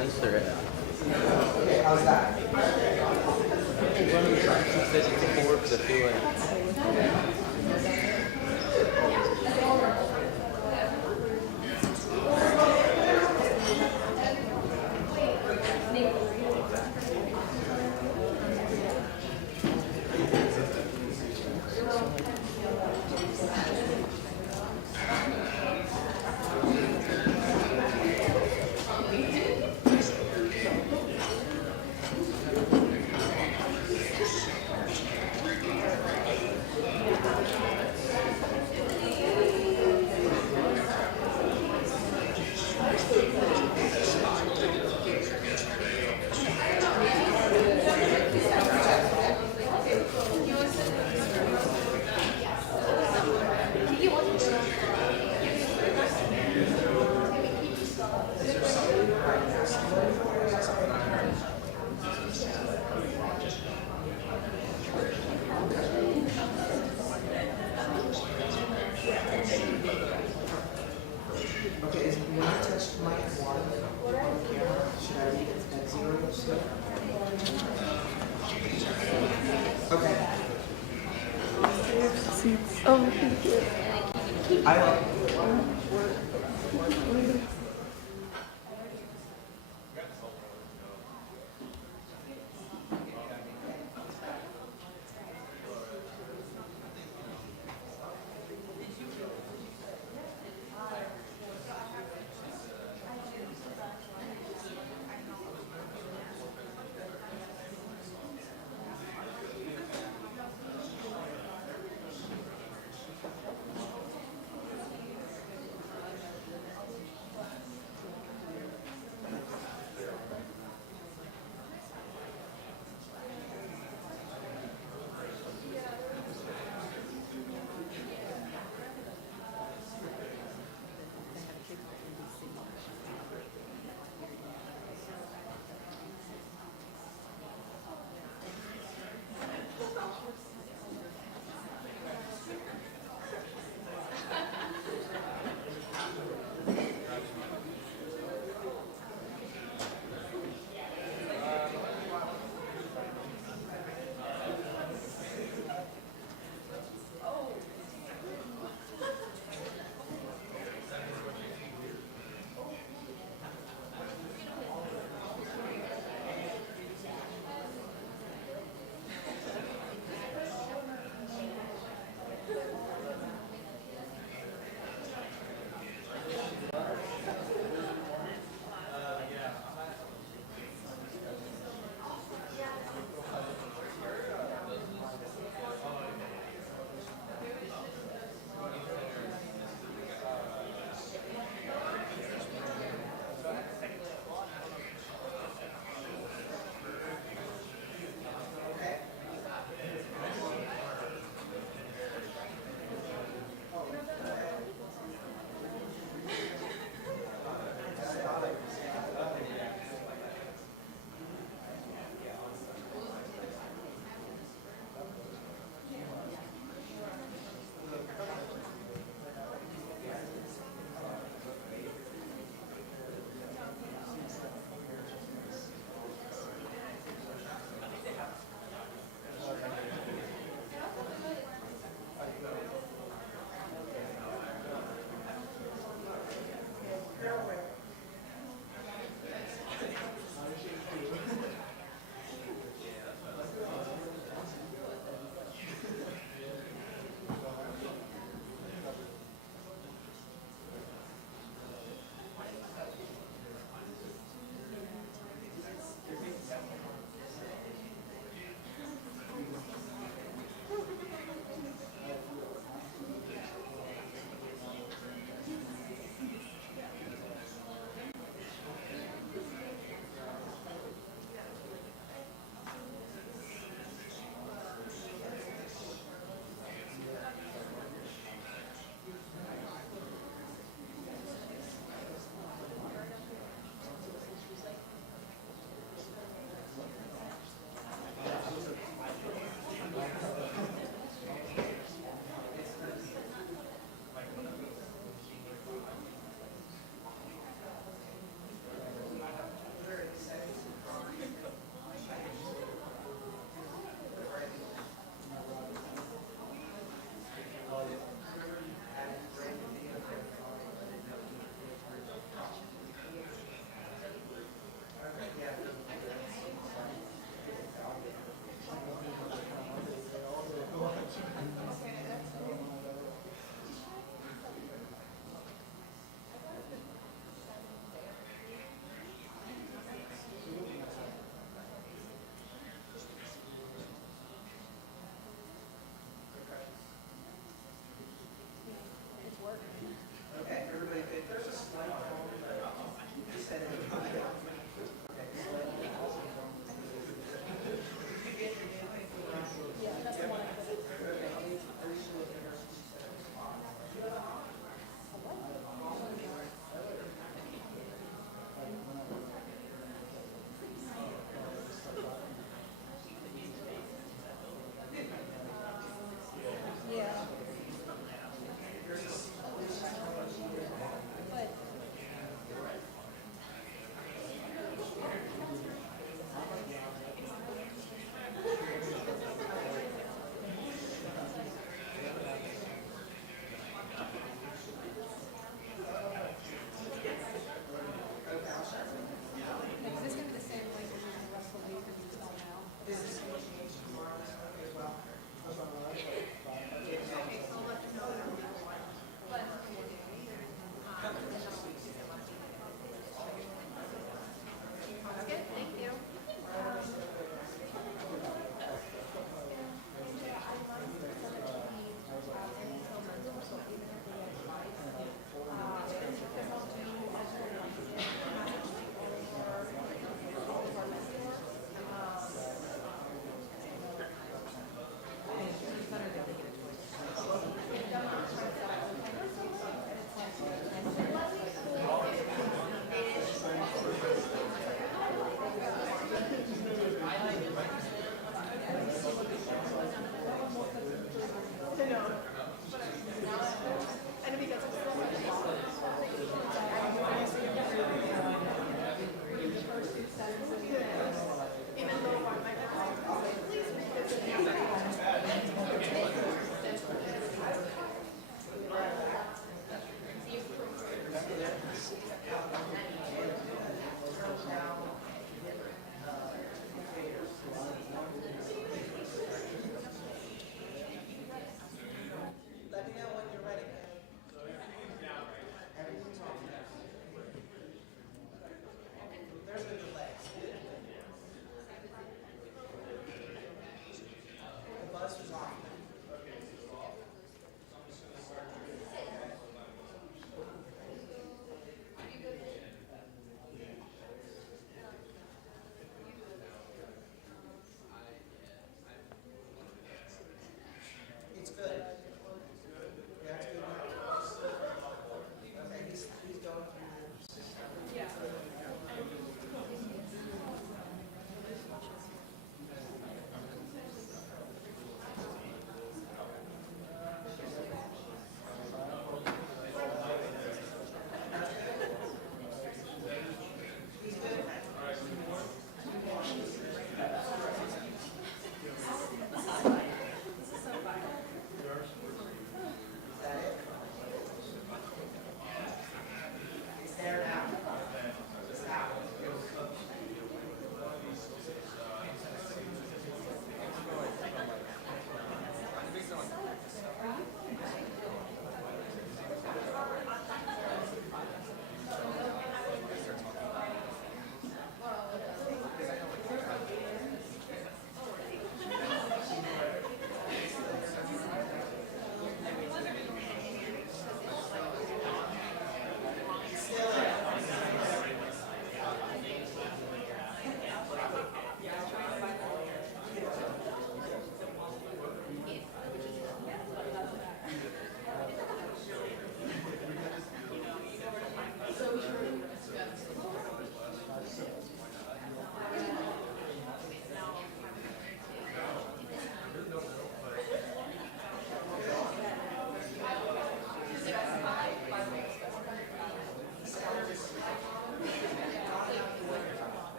answer it. Okay, how's that? She says it's 4 because I feel like. Okay, when I touch mic one on camera, should I read it at zero still? Okay. Oh, thank you.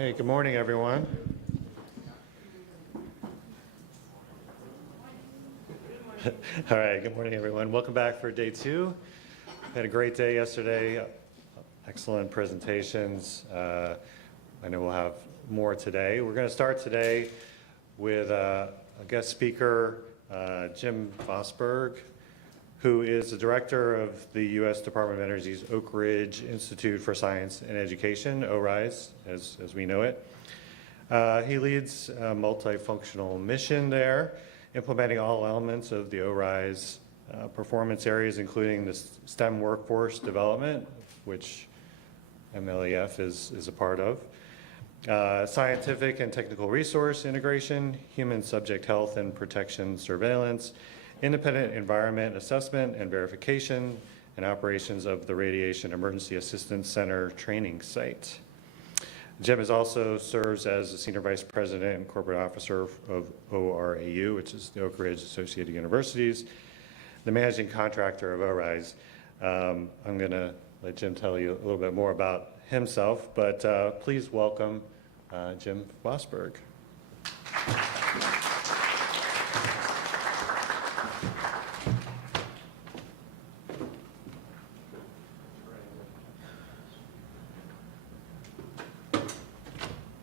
Hey, good morning, everyone. All right, good morning, everyone. Welcome back for day 2. We had a great day yesterday. Excellent presentations. I know we'll have more today. We're going to start today with a guest speaker, Jim Vosberg, who is the director of the U.S. Department of Energy's Oak Ridge Institute for Science and Education, ORISE, as we know it. He leads a multifunctional mission there, implementing all elements of the ORISE performance areas, including the STEM workforce development, which MLEF is a part of, scientific and technical resource integration, human subject health and protection surveillance, independent environment assessment and verification, and operations of the Radiation Emergency Assistance Center training site. Jim also serves as the Senior Vice President and Corporate Officer of ORAU, which is the Oak Ridge Associated Universities, the managing contractor of ORISE. I'm going to let Jim tell you a little bit more about himself, but please welcome Jim Vosberg.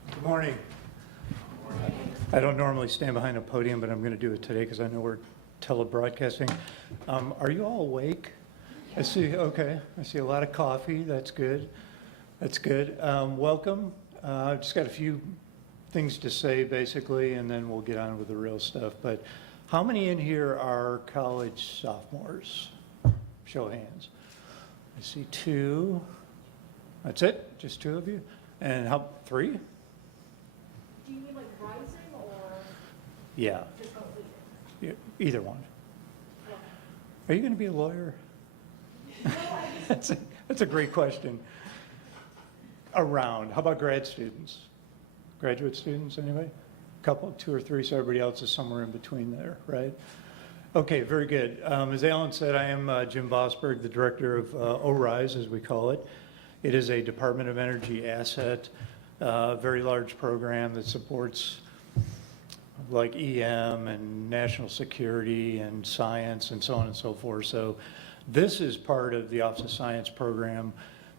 Good morning. I don't normally stand behind a podium, but I'm going to do it today because I know we're telebroadcasting. Are you all awake? I see, okay. I see a lot of coffee. That's good. That's good. Welcome. I've just got a few things to say, basically, and then we'll get on with the real stuff. But how many in here are college sophomores? Show of hands. I see 2. That's it? Just 2 of you? And how, 3? Do you mean like rising or Yeah, just completed? either one. Are you going to be a lawyer? That's a great question. Around, how about grad students? Graduate students, anyway? Couple, 2 or 3, so everybody else is somewhere in between there, right? Okay, very good. As Alan said, I am Jim Vosberg, the director of ORISE, as we call it. It is a Department of Energy asset, very large program that supports like EM and national security and science and so on and so forth. So this is part of the Office of Science program,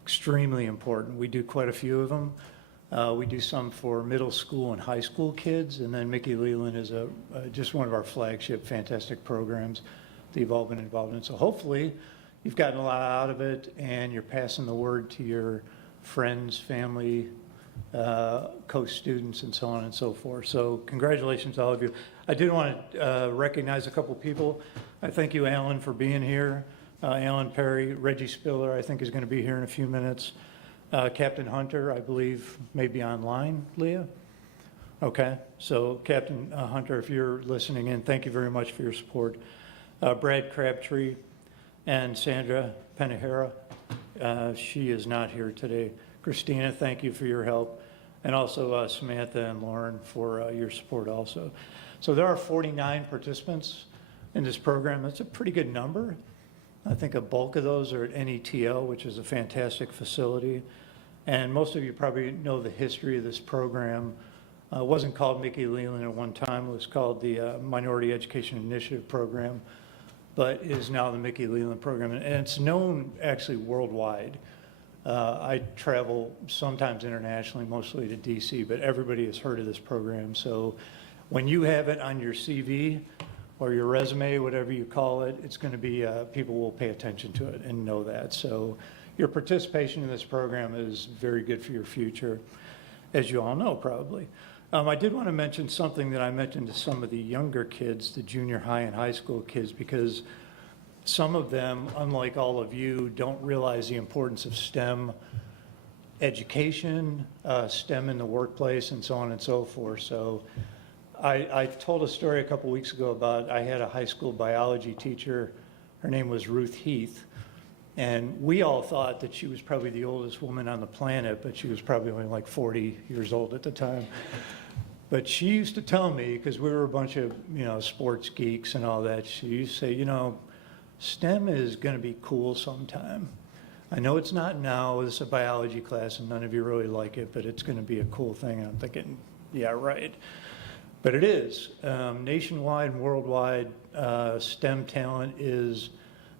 extremely important. We do quite a few of them. We do some for middle school and high school kids, and then Mickey Leland is just one of our flagship fantastic programs that you've all been involved in. So hopefully you've gotten a lot out of it and you're passing the word to your friends, family, co-students, and so on and so forth. So congratulations to all of you. I did want to recognize a couple people. I thank you, Alan, for being here. Alan Perry, Reggie Spiller, I think is going to be here in a few minutes. Captain Hunter, I believe, may be online, Leah? Okay, so Captain Hunter, if you're listening in, thank you very much for your support. Brad Crabtree and Sandra Penahera, she is not here today. Christina, thank you for your help. And also Samantha and Lauren for your support also. So there are 49 participants in this program. That's a pretty good number. I think a bulk of those are at NETL, which is a fantastic facility. And most of you probably know the history of this program. It wasn't called Mickey Leland at one time. It was called the Minority Education Initiative Program, but is now the Mickey Leland Program. And it's known actually worldwide. I travel sometimes internationally, mostly to DC, but everybody has heard of this program. So when you have it on your CV or your resume, whatever you call it, it's going to be, people will pay attention to it and know that. So your participation in this program is very good for your future, as you all know probably. I did want to mention something that I mentioned to some of the younger kids, the junior high and high school kids, because some of them, unlike all of you, don't realize the importance of STEM education, STEM in the workplace, and so on and so forth. So I told a story a couple weeks ago about I had a high school biology teacher. Her name was Ruth Heath. And we all thought that she was probably the oldest woman on the planet, but she was probably only like 40 years old at the time. But she used to tell me, because we were a bunch of, sports geeks and all that, she used to say, STEM is going to be cool sometime. I know it's not now, it's a biology class and none of you really like it, but it's gonna be a cool thing. I'm thinking, yeah, right. But it is. Nationwide and worldwide, STEM talent is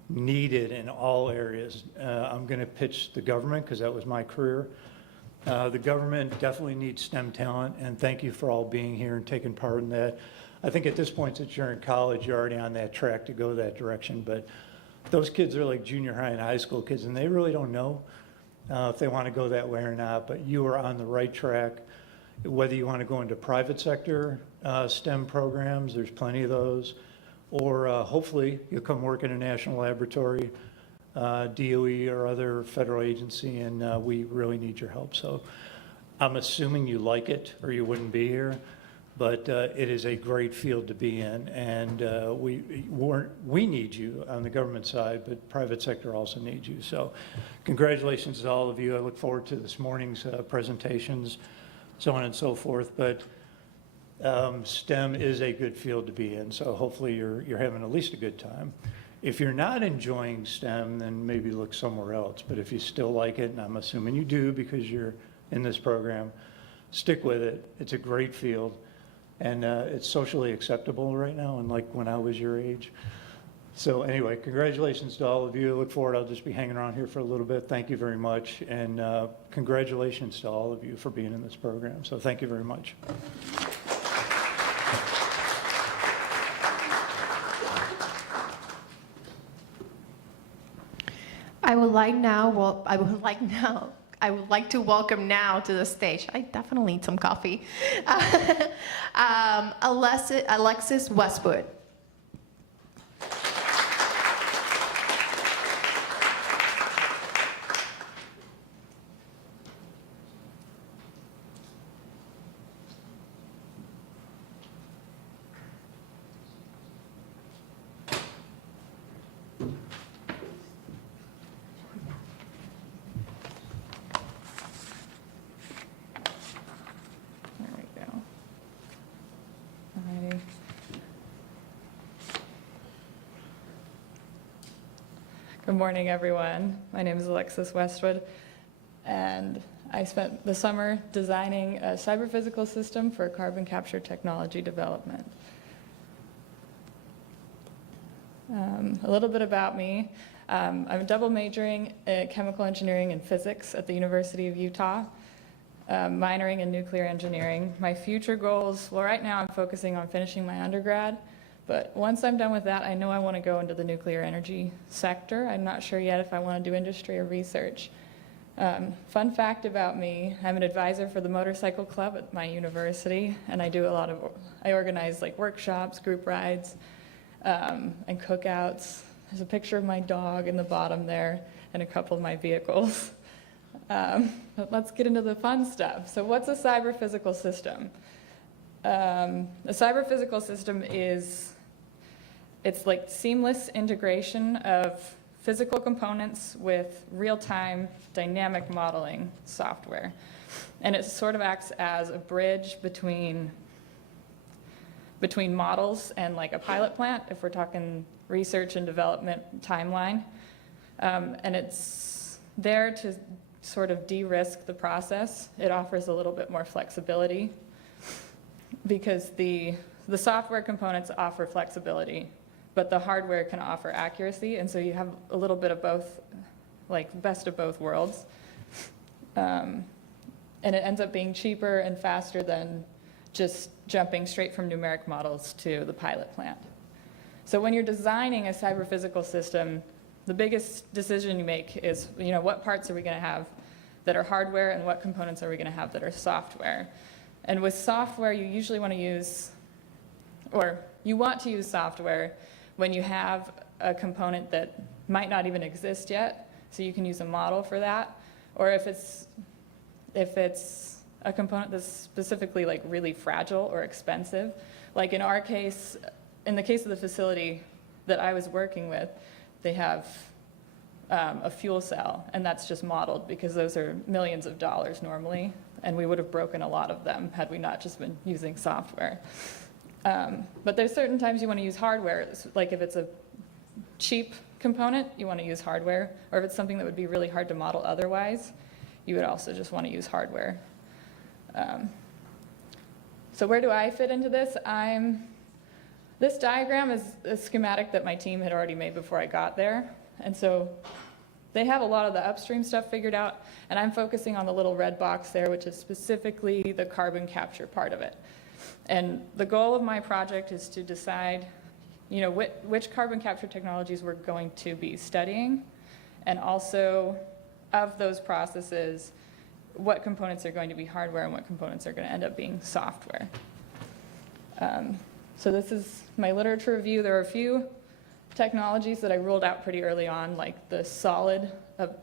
needed in all areas. I'm gonna pitch the government, because that was my career. The government definitely needs STEM talent, and thank you for all being here and taking part in that. I think at this point, since you're in college, you're already on that track to go that direction, but those kids are like junior high and high school kids, and they really don't know if they want to go that way or not, but you are on the right track. Whether you want to go into private sector STEM programs, there's plenty of those, or hopefully you'll come work in a national laboratory, DOE or other federal agency, and we really need your help. So I'm assuming you like it or you wouldn't be here, but it is a great field to be in, and we need you on the government side, but private sector also needs you. So congratulations to all of you. I look forward to this morning's presentations, so on and so forth, but STEM is a good field to be in, so hopefully you're having at least a good time. If you're not enjoying STEM, then maybe look somewhere else, but if you still like it, and I'm assuming you do because you're in this program, stick with it. It's a great field, and it's socially acceptable right now, unlike when I was your age. So anyway, congratulations to all of you. I look forward, I'll just be hanging around here for a little bit. Thank you very much, and congratulations to all of you for being in this program. So thank you very much. I would like to welcome now to the stage. I definitely need some coffee. Alexis Westwood. Good morning, everyone. My name is Alexis Westwood, and I spent the summer designing a cyber-physical system for carbon capture technology development. A little bit about me. I'm double majoring in chemical engineering and physics at the University of Utah, minoring in nuclear engineering. My future goals, well, right now I'm focusing on finishing my undergrad. But once I'm done with that, I know I want to go into the nuclear energy sector. I'm not sure yet if I want to do industry or research. Fun fact about me, I'm an advisor for the motorcycle club at my university, and I organize like workshops, group rides, and cookouts. There's a picture of my dog in the bottom there and a couple of my vehicles. But let's get into the fun stuff. So what's a cyber-physical system? A cyber-physical system it's like seamless integration of physical components with real-time dynamic modeling software. And it sort of acts as a bridge between models and like a pilot plant, if we're talking research and development timeline. And it's there to sort of de-risk the process. It offers a little bit more flexibility because the software components offer flexibility, but the hardware can offer accuracy, and so you have a little bit of both, like best of both worlds. And it ends up being cheaper and faster than just jumping straight from numeric models to the pilot plant. So when you're designing a cyber-physical system, the biggest decision you make is, what parts are we going to have that are hardware and what components are we going to have that are software? And with software, you usually want to use, or you want to use software when you have a component that might not even exist yet, so you can use a model for that. Or if it's a component that's specifically like really fragile or expensive, like in our case, in the case of the facility that I was working with, they have a fuel cell, and that's just modeled because those are millions of dollars normally, and we would have broken a lot of them had we not just been using software. But there's certain times you want to use hardware, like if it's a cheap component, you want to use hardware. Or if it's something that would be really hard to model otherwise, you would also just want to use hardware. So where do I fit into this? This diagram is a schematic that my team had already made before I got there. And so they have a lot of the upstream stuff figured out, and I'm focusing on the little red box there, which is specifically the carbon capture part of it. And the goal of my project is to decide, you know, which carbon capture technologies we're going to be studying, and also of those processes, what components are going to be hardware and what components are going to end up being software. So this is my literature review. There are a few technologies that I ruled out pretty early on, like the solid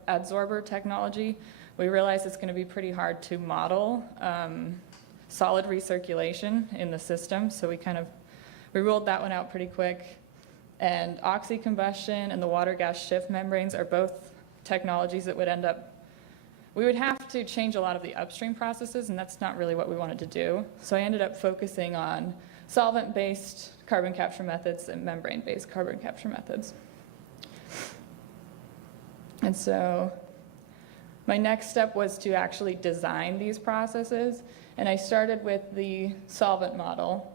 adsorber technology. We realized it's going to be pretty hard to model solid recirculation in the system, so we ruled that one out pretty quick. And oxycombustion and the water gas shift membranes are both technologies that would end up, we would have to change a lot of the upstream processes, and that's not really what we wanted to do. So I ended up focusing on solvent-based carbon capture methods and membrane-based carbon capture methods. And so my next step was to actually design these processes, and I started with the solvent model.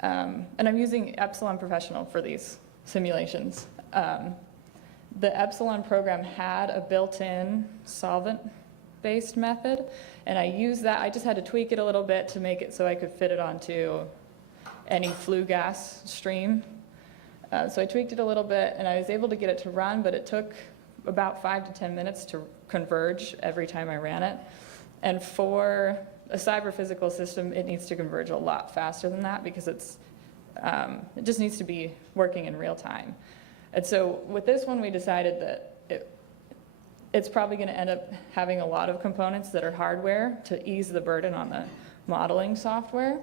And I'm using Epsilon Professional for these simulations. The Epsilon program had a built-in solvent-based method, and I used that. I just had to tweak it a little bit to make it so I could fit it onto any flue gas stream. So I tweaked it a little bit, and I was able to get it to run, but it took about 5 to 10 minutes to converge every time I ran it. And for a cyber-physical system, it needs to converge a lot faster than that because it just needs to be working in real time. And so with this one, we decided that it's probably going to end up having a lot of components that are hardware to ease the burden on the modeling software.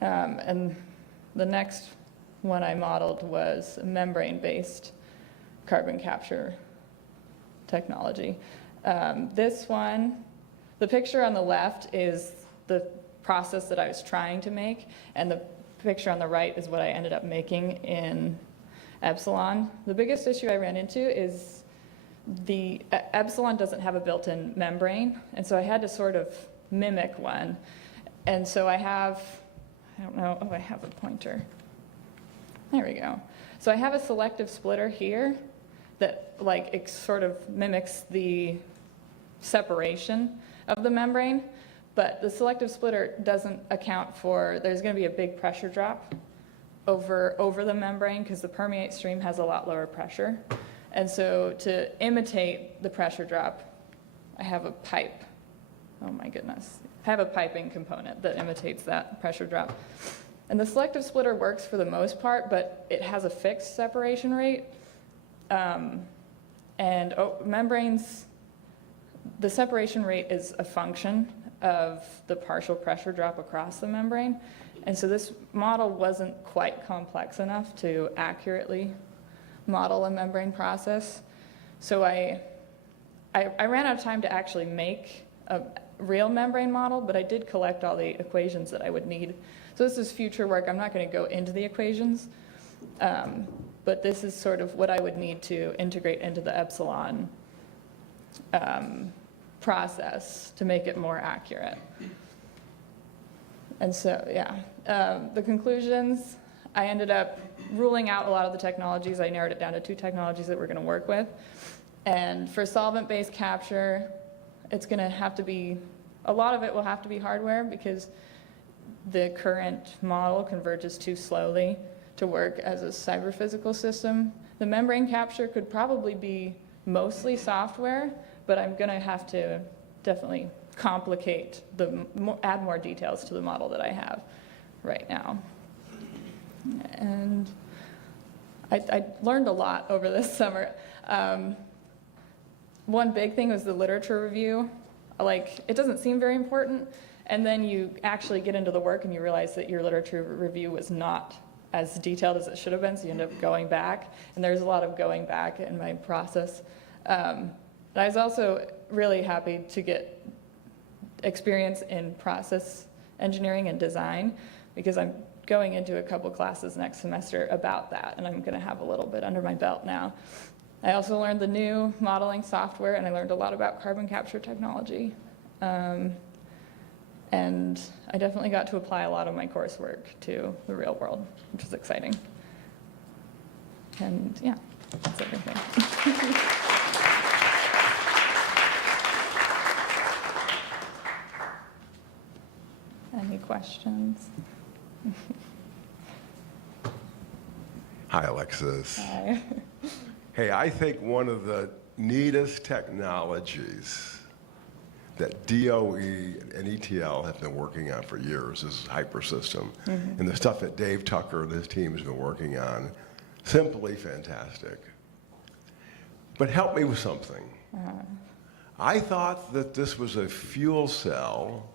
And the next one I modeled was a membrane-based carbon capture technology. This one, the picture on the left is the process that I was trying to make, and the picture on the right is what I ended up making in Epsilon. The biggest issue I ran into is the Epsilon doesn't have a built-in membrane, and so I had to sort of mimic one. And so I have, I don't know, oh, I have a pointer. There we go. So I have a selective splitter here that it sort of mimics the separation of the membrane, but the selective splitter doesn't account for, there's going to be a big pressure drop over the membrane because the permeate stream has a lot lower pressure. And so to imitate the pressure drop, I have a pipe. Oh my goodness. I have a piping component that imitates that pressure drop. And the selective splitter works for the most part, but it has a fixed separation rate. Membranes, the separation rate is a function of the partial pressure drop across the membrane. And so this model wasn't quite complex enough to accurately model a membrane process. So I ran out of time to actually make a real membrane model, but I did collect all the equations that I would need. So this is future work. I'm not going to go into the equations, but this is sort of what I would need to integrate into the Epsilon process to make it more accurate. And so, yeah, the conclusions, I ended up ruling out a lot of the technologies. I narrowed it down to 2 technologies that we're going to work with. And for solvent-based capture, it's going to have to be, a lot of it will have to be hardware because the current model converges too slowly to work as a cyber-physical system. The membrane capture could probably be mostly software, but I'm going to have to definitely complicate, add more details to the model that I have right now. And I learned a lot over this summer. One big thing was the literature review. It doesn't seem very important, and then you actually get into the work and you realize that your literature review was not as detailed as it should have been, so you end up going back, and there's a lot of going back in my process. I was also really happy to get experience in process engineering and design because I'm going into a couple classes next semester about that, and I'm going to have a little bit under my belt now. I also learned the new modeling software, and I learned a lot about carbon capture technology. And I definitely got to apply a lot of my coursework to the real world, which was exciting. And yeah, that's everything. Any questions? Hi, Alexis. Hi. Hey, I think one of the neatest technologies that DOE and ETL have been working on for years is Hypersystem. And the stuff that Dave Tucker and his team has been working on, simply fantastic. But help me with something. I thought that this was a fuel cell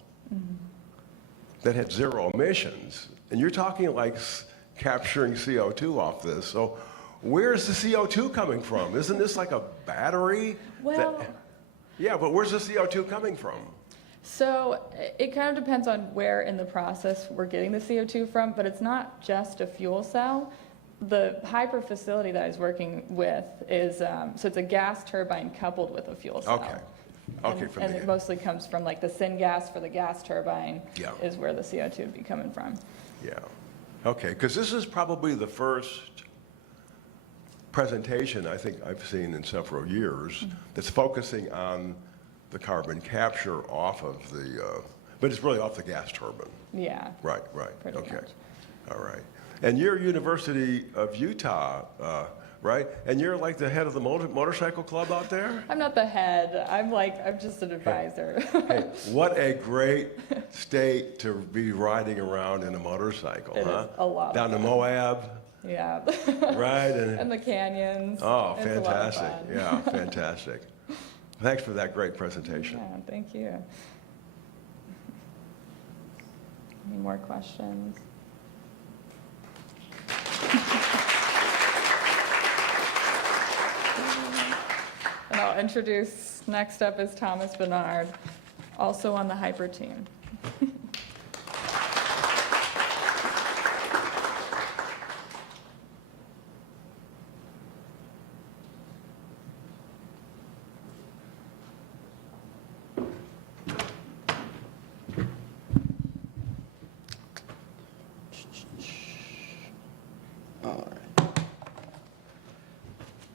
that had zero emissions. And you're talking like capturing CO2 off this. So where's the CO2 coming from? Isn't this like a battery? Well, Yeah, but where's the CO2 coming from? so it kind of depends on where in the process we're getting the CO2 from, but it's not just a fuel cell. The Hyper facility that I was working with is, so it's a gas turbine coupled with a fuel cell. Okay. Okay, And, from and the it mostly comes from like the syngas for the gas turbine Yeah. is where the CO2 would be coming from. Yeah. Okay, because this is probably the first presentation I think I've seen in several years that's focusing on the carbon capture off of the, but it's really off the gas turbine. Yeah. Right, Pretty okay. much. All right. And you're University of Utah, right? And you're like the head of the motorcycle club out there? I'm not the head. I'm just an advisor. Hey, what a great state to be riding around in a motorcycle, It huh? is a lot of Down to fun. Moab, Yeah. right? And the canyons. Oh, It's a lot of fantastic. fun. Yeah, fantastic. Thanks for that great presentation. Yeah, thank you. Any more questions? And I'll introduce, next up is Thomas Bernard, also on the Hyper team.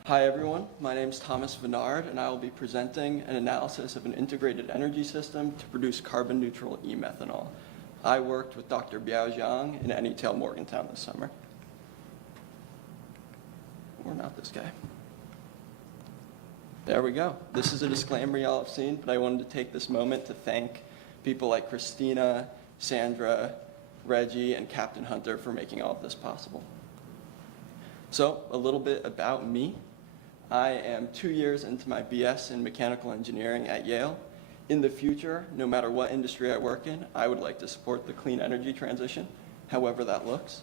Hi everyone, my name is Thomas Vennard and I will be presenting an analysis of an integrated energy system to produce carbon neutral e-methanol. I worked with Dr. Biao Zhang in NETL Morgantown this summer. Or not this guy. There we go. This is a disclaimer y'all have seen, but I wanted to take this moment to thank people like Christina, Sandra, Reggie, and Captain Hunter for making all of this possible. So, a little bit about me. I am 2 years into my BS in mechanical engineering at Yale. In the future, no matter what industry I work in, I would like to support the clean energy transition, however that looks.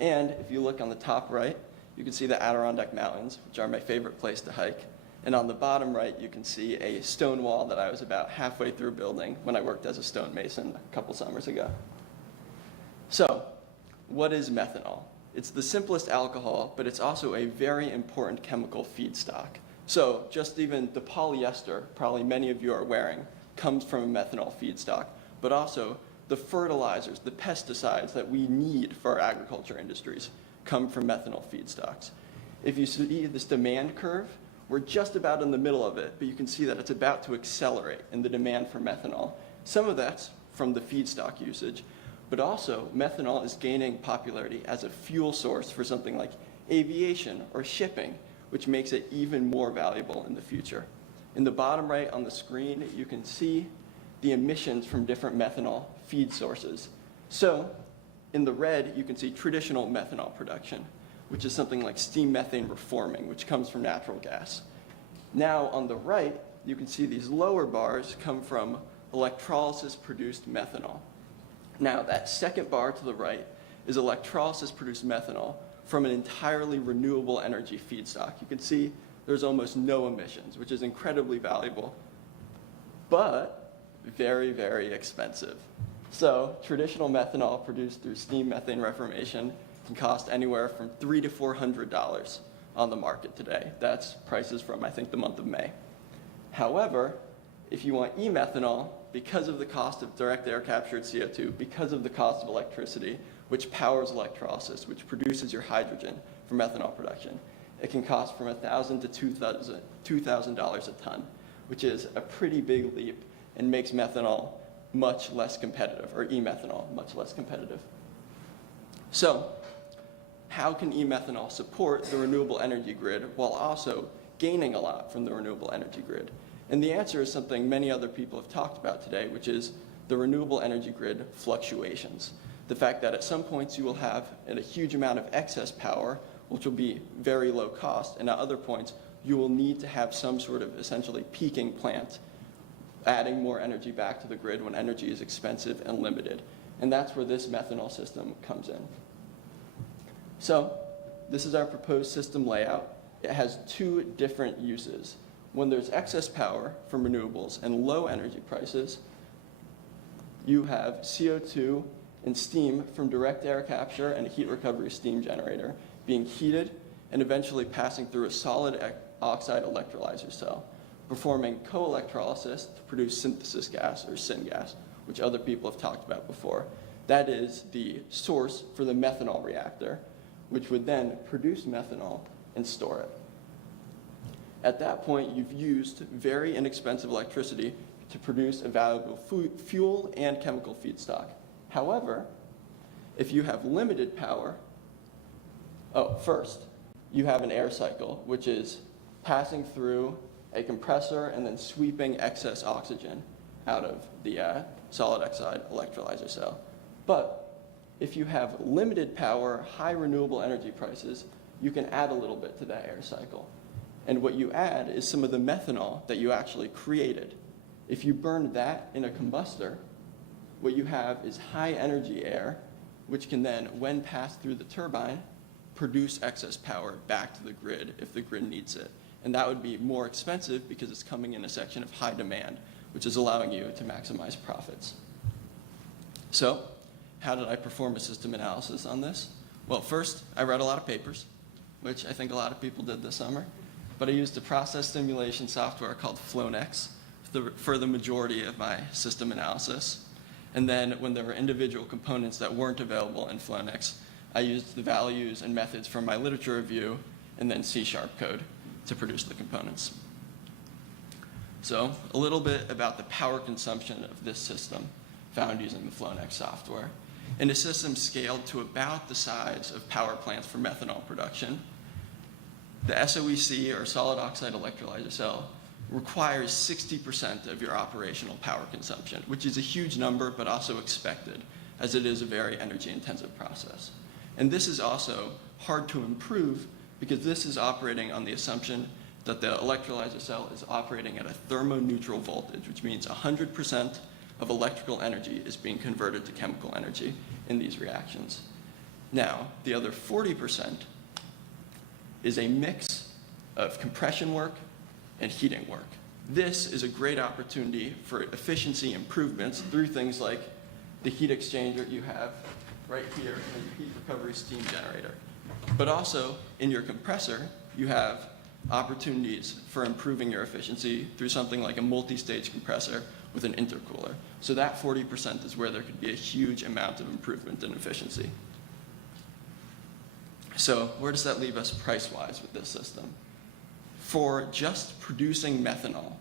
And if you look on the top right, you can see the Adirondack Mountains, which are my favorite place to hike. And on the bottom right, you can see a stone wall that I was about halfway through building when I worked as a stonemason a couple summers ago. So, what is methanol? It's the simplest alcohol, but it's also a very important chemical feedstock. So just even the polyester, probably many of you are wearing, comes from a methanol feedstock, but also the fertilizers, the pesticides that we need for our agriculture industries come from methanol feedstocks. If you see this demand curve, we're just about in the middle of it, but you can see that it's about to accelerate in the demand for methanol. Some of that's from the feedstock usage, but also methanol is gaining popularity as a fuel source for something like aviation or shipping, which makes it even more valuable in the future. In the bottom right on the screen, you can see the emissions from different methanol feed sources. So in the red, you can see traditional methanol production, which is something like steam methane reforming, which comes from natural gas. Now on the right, you can see these lower bars come from electrolysis-produced methanol. Now, that second bar to the right is electrolysis-produced methanol from an entirely renewable energy feedstock. You can see there's almost no emissions, which is incredibly valuable, but very, very expensive. So traditional methanol produced through steam methane reformation can cost anywhere from $300 to $400 on the market today. That's prices from, I think, the month of May. However, if you want e-methanol, because of the cost of direct air captured CO2, because of the cost of electricity, which powers electrolysis, which produces your hydrogen for methanol production, it can cost from $1,000 to $2,000 a ton, which is a pretty big leap and makes methanol much less competitive, or e-methanol much less competitive. So, how can e-methanol support the renewable energy grid while also gaining a lot from the renewable energy grid? And the answer is something many other people have talked about today, which is the renewable energy grid fluctuations. The fact that at some points you will have a huge amount of excess power, which will be very low cost, and at other points you will need to have some sort of essentially peaking plant, adding more energy back to the grid when energy is expensive and limited. And that's where this methanol system comes in. So this is our proposed system layout. It has two different uses. When there's excess power from renewables and low energy prices, you have CO2 and steam from direct air capture and a heat recovery steam generator being heated and eventually passing through a solid oxide electrolyzer cell, performing co-electrolysis to produce synthesis gas, or syngas, which other people have talked about before. That is the source for the methanol reactor, which would then produce methanol and store it. At that point, you've used very inexpensive electricity to produce a valuable fuel and chemical feedstock. However, if you have limited power, first, you have an air cycle, which is passing through a compressor and then sweeping excess oxygen out of the solid oxide electrolyzer cell. But if you have limited power, high renewable energy prices, you can add a little bit to that air cycle. And what you add is some of the methanol that you actually created. If you burn that in a combustor, what you have is high energy air, which can then, when passed through the turbine, produce excess power back to the grid if the grid needs it. And that would be more expensive because it's coming in a section of high demand, which is allowing you to maximize profits. So, how did I perform a system analysis on this? Well, first, I read a lot of papers, which I think a lot of people did this summer. But I used a process simulation software called Flownex for the majority of my system analysis. And then when there were individual components that weren't available in Flownex, I used the values and methods from my literature review and then C# code to produce the components. So a little bit about the power consumption of this system found using the Flownex software. In a system scaled to about the size of power plants for methanol production, the SOEC, or solid oxide electrolyzer cell, requires 60% of your operational power consumption, which is a huge number, but also expected, as it is a very energy-intensive process. And this is also hard to improve because this is operating on the assumption that the electrolyzer cell is operating at a thermoneutral voltage, which means 100% of electrical energy is being converted to chemical energy in these reactions. Now, the other 40% is a mix of compression work and heating work. This is a great opportunity for efficiency improvements through things like the heat exchanger you have right here in the heat recovery steam generator. But also, in your compressor, you have opportunities for improving your efficiency through something like a multi-stage compressor with an intercooler. So that 40% is where there could be a huge amount of improvement in efficiency. So where does that leave us price-wise with this system? For just producing methanol,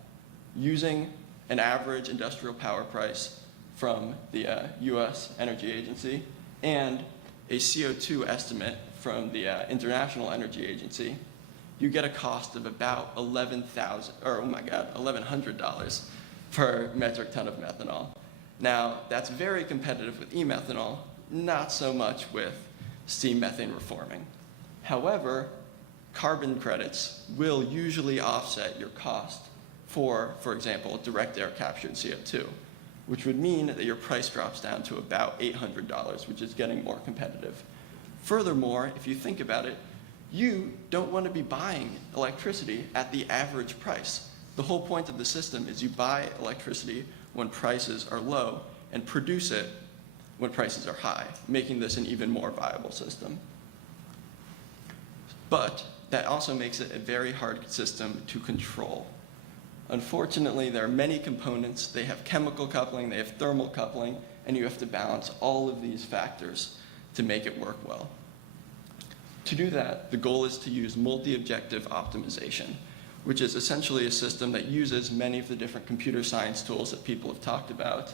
using an average industrial power price from the US Energy Agency and a CO2 estimate from the International Energy Agency, you get a cost of about $1,100 per metric ton of methanol. Now, that's very competitive with e-methanol, not so much with steam methane reforming. However, carbon credits will usually offset your cost for example, direct air captured CO2, which would mean that your price drops down to about $800, which is getting more competitive. Furthermore, if you think about it, you don't want to be buying electricity at the average price. The whole point of the system is you buy electricity when prices are low and produce it when prices are high, making this an even more viable system. But that also makes it a very hard system to control. Unfortunately, there are many components. They have chemical coupling, they have thermal coupling, and you have to balance all of these factors to make it work well. To do that, the goal is to use multi-objective optimization, which is essentially a system that uses many of the different computer science tools that people have talked about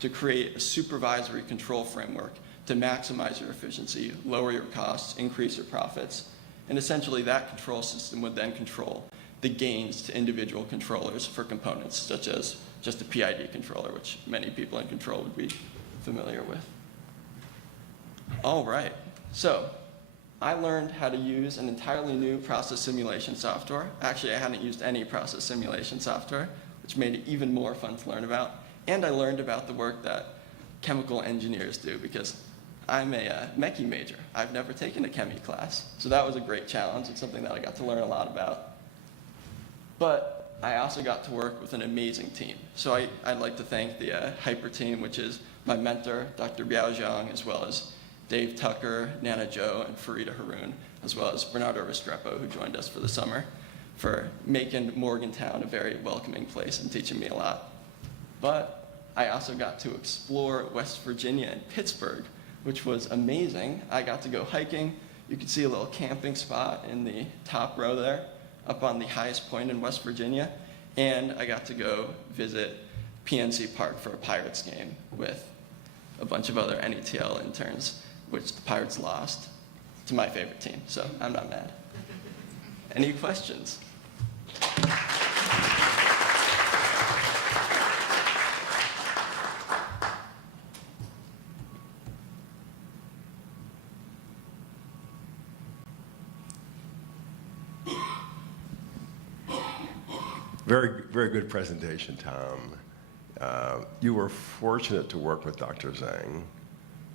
to create a supervisory control framework to maximize your efficiency, lower your costs, increase your profits, and essentially that control system would then control the gains to individual controllers for components, such as just a PID controller, which many people in control would be familiar with. All right, so I learned how to use an entirely new process simulation software. Actually, I hadn't used any process simulation software, which made it even more fun to learn about. And I learned about the work that chemical engineers do, because I'm a Mechie major. I've never taken a chemie class, so that was a great challenge. It's something that I got to learn a lot about. But I also got to work with an amazing team. So I'd like to thank the Hyper team, which is my mentor, Dr. Biao Zhang, as well as Dave Tucker, Nana Joe, and Farida Haroon, as well as Bernardo Restrepo, who joined us for the summer, for making Morgantown a very welcoming place and teaching me a lot. But I also got to explore West Virginia and Pittsburgh, which was amazing. I got to go hiking. You could see a little camping spot in the top row there, up on the highest point in West Virginia. And I got to go visit PNC Park for a Pirates game with a bunch of other NETL interns, which the Pirates lost to my favorite team, so I'm not mad. Any questions? Very, very good presentation, Tom. You were fortunate to work with Dr. Zhang.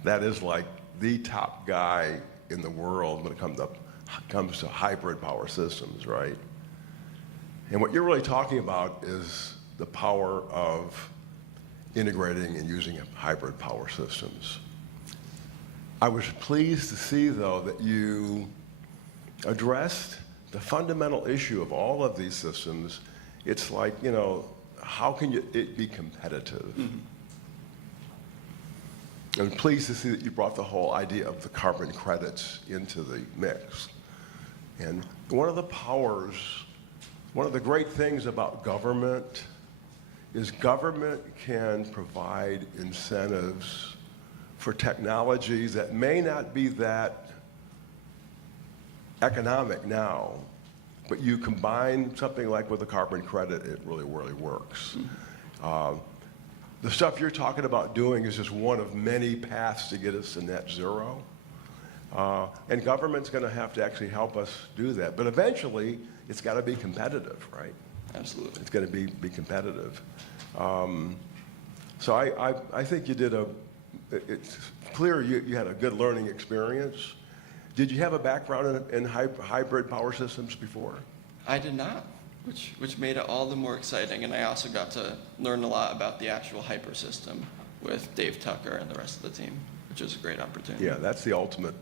That is like the top guy in the world when it comes to hybrid power systems, right? And what you're really talking about is the power of integrating and using hybrid power systems. I was pleased to see, though, that you addressed the fundamental issue of all of these systems. It's like, you know, how can it be competitive? Mm-hmm. I'm pleased to see that you brought the whole idea of the carbon credits into the mix. And one of the great things about government is government can provide incentives for technologies that may not be that economic now, but you combine something like with a carbon credit, it really, really works. The stuff you're talking about doing is just one of many paths to get us to net zero. And government's going to have to actually help us do that. But eventually, it's got to be competitive, right? Absolutely. It's going to be competitive. So I think you did it's clear you had a good learning experience. Did you have a background in hybrid power systems before? I did not, which made it all the more exciting. And I also got to learn a lot about the actual hyper system with Dave Tucker and the rest of the team, which was a great opportunity. Yeah, that's the ultimate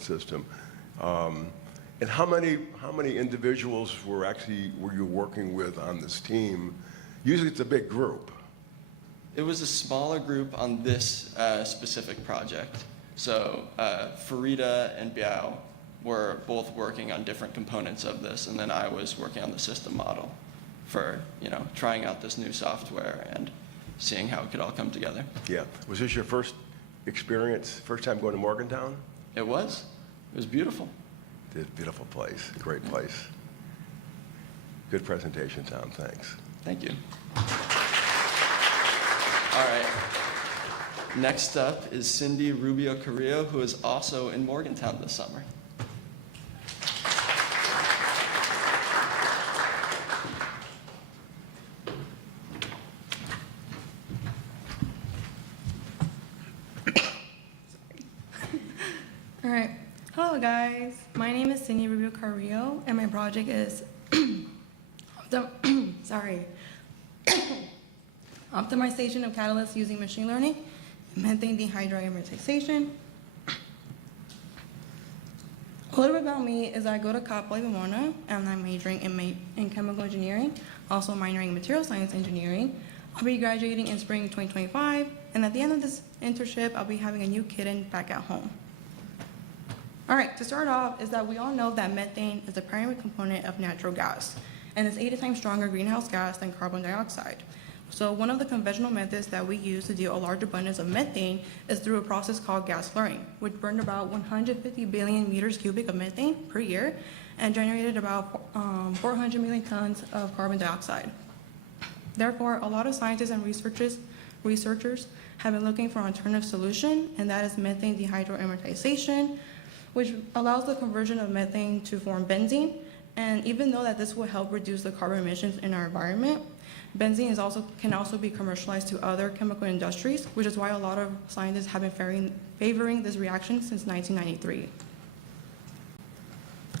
system. And how many individuals were you working with on this team? Usually it's a big group. It was a smaller group on this specific project. So Farida and Biao were both working on different components of this, and then I was working on the system model for, trying out this new software and seeing how it could all come together. Yeah. Was this your first experience, first time going to Morgantown? It was. It was beautiful. It's a beautiful place, great place. Good presentation, Tom, thanks. Thank you. All right. Next up is Cindy Rubio Carrillo, who is also in Morgantown this summer. All right. Hello, guys. My name is Cindy Rubio Carrillo, and my project is sorry. optimization of catalysts using machine learning, methane dehydroaromatization. A little bit about me is I go to Kapolei Pomona, and I'm majoring in chemical engineering, also minoring in material science engineering. I'll be graduating in spring 2025, and at the end of this internship, I'll be having a new kitten back at home. All right, to start off is that we all know that methane is the primary component of natural gas, and it's 80 times stronger greenhouse gas than carbon dioxide. So one of the conventional methods that we use to deal a large abundance of methane is through a process called gas flaring, which burned about 150 billion meters cubic of methane per year and generated about 400 million tons of carbon dioxide. Therefore, a lot of scientists and researchers have been looking for an alternative solution, and that is methane dehydroaromatization, which allows the conversion of methane to form benzene. And even though that this will help reduce the carbon emissions in our environment, benzene can also be commercialized to other chemical industries, which is why a lot of scientists have been favoring this reaction since 1993.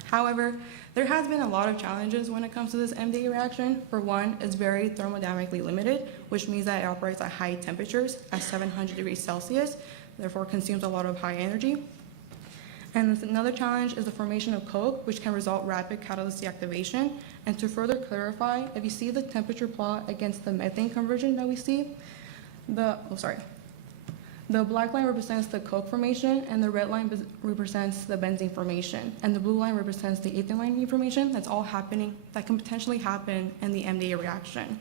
However, there has been a lot of challenges when it comes to this MDA reaction. For one, it's very thermodynamically limited, which means that it operates at high temperatures at 700 degrees Celsius, therefore consumes a lot of high energy. And another challenge is the formation of coke, which can result rapid catalyst deactivation. And to further clarify, if you see the temperature plot against the methane conversion that we see, the black line represents the coke formation, and the red line represents the benzene formation, and the blue line represents the ethylene formation. That's all happening, that can potentially happen in the MDA reaction.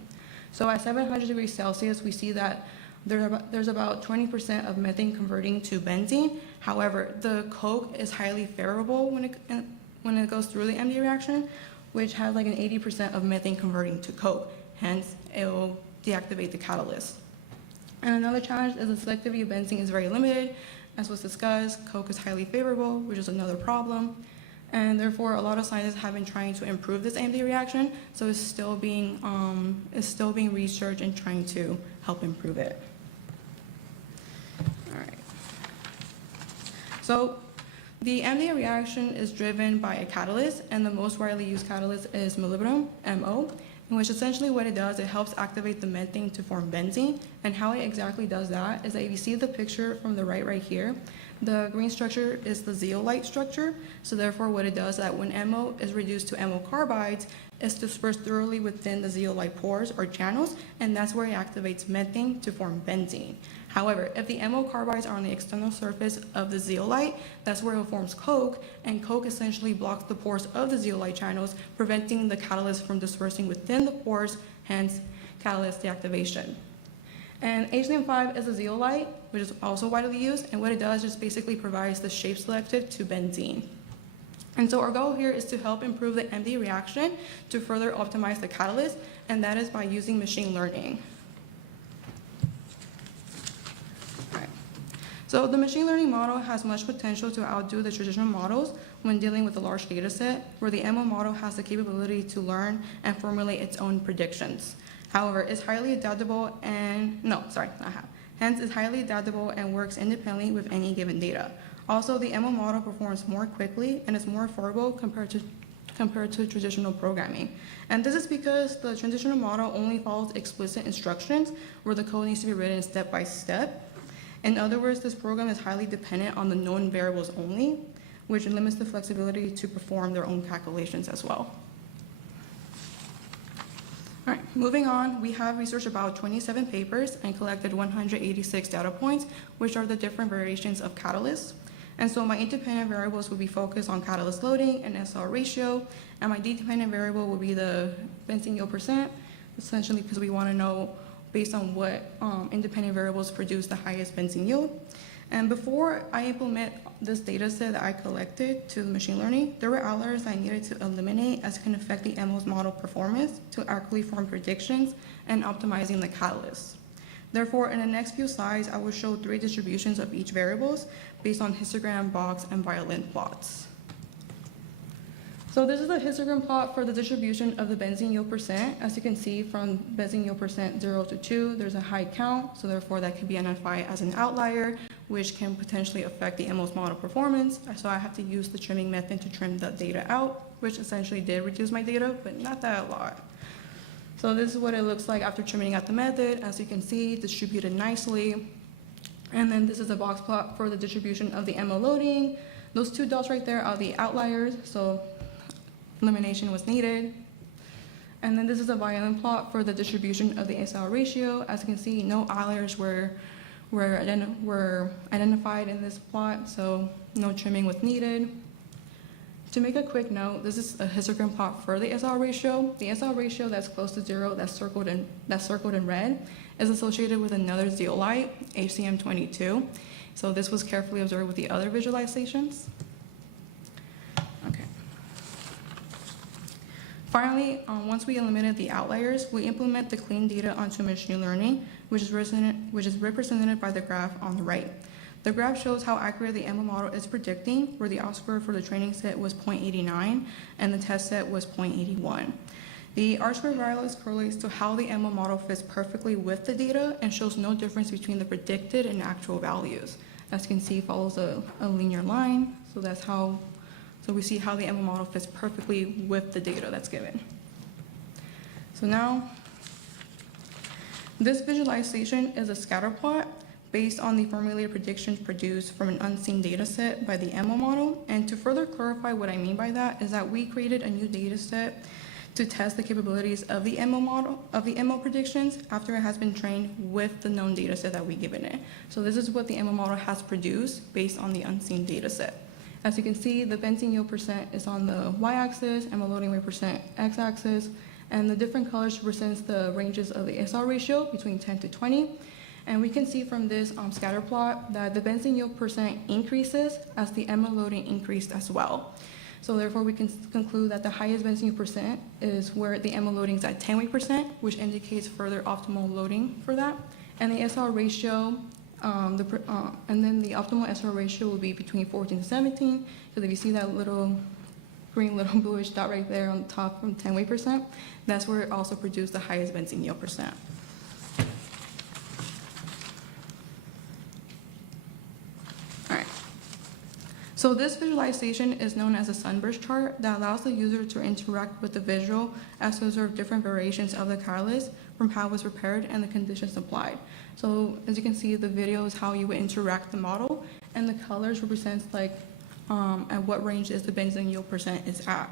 So at 700 degrees Celsius, we see that there's about 20% of methane converting to benzene. However, the coke is highly favorable when it goes through the MDA reaction, which has like an 80% of methane converting to coke. Hence, it will deactivate the catalyst. And another challenge is the selectivity of benzene is very limited. As was discussed, coke is highly favorable, which is another problem. And therefore, a lot of scientists have been trying to improve this MDA reaction, so it's still being researched and trying to help improve it. All right. So the MDA reaction is driven by a catalyst, and the most widely used catalyst is molybdenum, MO, in which essentially what it does, it helps activate the methane to form benzene. And how it exactly does that is that if you see the picture from the right here, the green structure is the zeolite structure. So therefore what it does is that when MO is reduced to MO carbides, it's dispersed thoroughly within the zeolite pores or channels, and that's where it activates methane to form benzene. However, if the MO carbides are on the external surface of the zeolite, that's where it forms coke, and coke essentially blocks the pores of the zeolite channels, preventing the catalyst from dispersing within the pores, hence catalyst deactivation. And HCl5 is a zeolite, which is also widely used, and what it does is basically provides the shape selective to benzene. And so our goal here is to help improve the MDA reaction to further optimize the catalyst, and that is by using machine learning. So the machine learning model has much potential to outdo the traditional models when dealing with a large data set, where the MO model has the capability to learn and formulate its own predictions. However, it's highly adaptable and, hence it's highly adaptable and works independently with any given data. Also, the MO model performs more quickly and is more affordable compared to traditional programming. And this is because the traditional model only follows explicit instructions where the code needs to be written step by step. In other words, this program is highly dependent on the known variables only, which limits the flexibility to perform their own calculations as well. All right, moving on, we have researched about 27 papers and collected 186 data points, which are the different variations of catalysts. And so my independent variables will be focused on catalyst loading and SR ratio, and my dependent variable will be the benzene yield percent, essentially because we want to know based on what independent variables produce the highest benzene yield. And before I implement this data set that I collected to the machine learning, there were outliers I needed to eliminate as it can affect the MO's model performance to accurately form predictions and optimizing the catalyst. Therefore, in the next few slides, I will show 3 distributions of each variables based on histogram, box, and violin plots. So this is a histogram plot for the distribution of the benzene yield percent. As you can see from benzene yield percent 0 to 2, there's a high count, so therefore that can be identified as an outlier, which can potentially affect the MO's model performance. So I have to use the trimming method to trim the data out, which essentially did reduce my data, but not that a lot. So this is what it looks like after trimming out the method. As you can see, distributed nicely. And then this is a box plot for the distribution of the MO loading. Those two dots right there are the outliers, so elimination was needed. And then this is a violin plot for the distribution of the SR ratio. As you can see, no outliers were identified in this plot, so no trimming was needed. To make a quick note, this is a histogram plot for the SR ratio. The SR ratio that's close to 0, that's circled in red, is associated with another zeolite, HCM22. So this was carefully observed with the other visualizations. Okay. Finally, once we eliminated the outliers, we implement the clean data onto machine learning, which is represented by the graph on the right. The graph shows how accurate the ML model is predicting, where the R-square for the training set was 0.89 and the test set was 0.81. The R-square variance correlates to how the ML model fits perfectly with the data and shows no difference between the predicted and actual values. As you can see, it follows a linear line, so we see how the ML model fits perfectly with the data that's given. So now, this visualization is a scatter plot based on the formulated predictions produced from an unseen data set by the ML model. And to further clarify what I mean by that is that we created a new data set to test the capabilities of the ML model, of the ML predictions after it has been trained with the known data set that we've given it. So this is what the ML model has produced based on the unseen data set. As you can see, the benzene yield percent is on the y-axis, ML loading rate percent x-axis, and the different colors represents the ranges of the SR ratio between 10 to 20. And we can see from this scatter plot that the benzene yield percent increases as the ML loading increased as well. So therefore, we can conclude that the highest benzene yield percent is where the ML loading is at 10%, which indicates further optimal loading for that. And the SR ratio, and then the optimal SR ratio will be between 14 to 17, because if you see that little green little bluish dot right there on the top from 10%, that's where it also produced the highest benzene yield percent. So this visualization is known as a sunburst chart that allows the user to interact with the visual as to observe different variations of the catalyst from how it was prepared and the conditions applied. So as you can see, the video is how you would interact the model, and the colors represents like at what range is the benzene yield percent is at.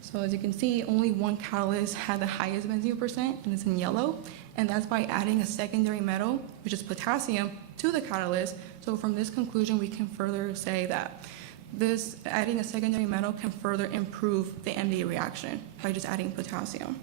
So as you can see, only one catalyst had the highest benzene yield percent, and it's in yellow, and that's by adding a secondary metal, which is potassium, to the catalyst. So from this conclusion, we can further say that adding a secondary metal can further improve the MD reaction by just adding potassium.